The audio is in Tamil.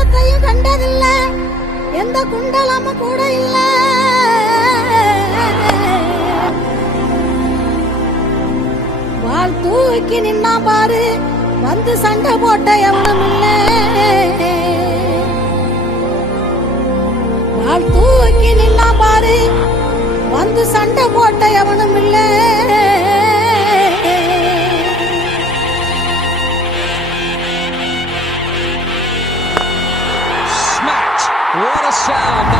தேசத்தையும் கண்டதில்ல, எந்த குண்டலமும் கூட இல்ல. வாள் தூக்கி நின்னா பாரு, வந்து சண்டை போட்ட எவனும் இல்ல. வாள் தூக்கி நின்னா பாரு, வந்து சண்டை போட்ட எவனும் இல்ல. Smacked! What a sound!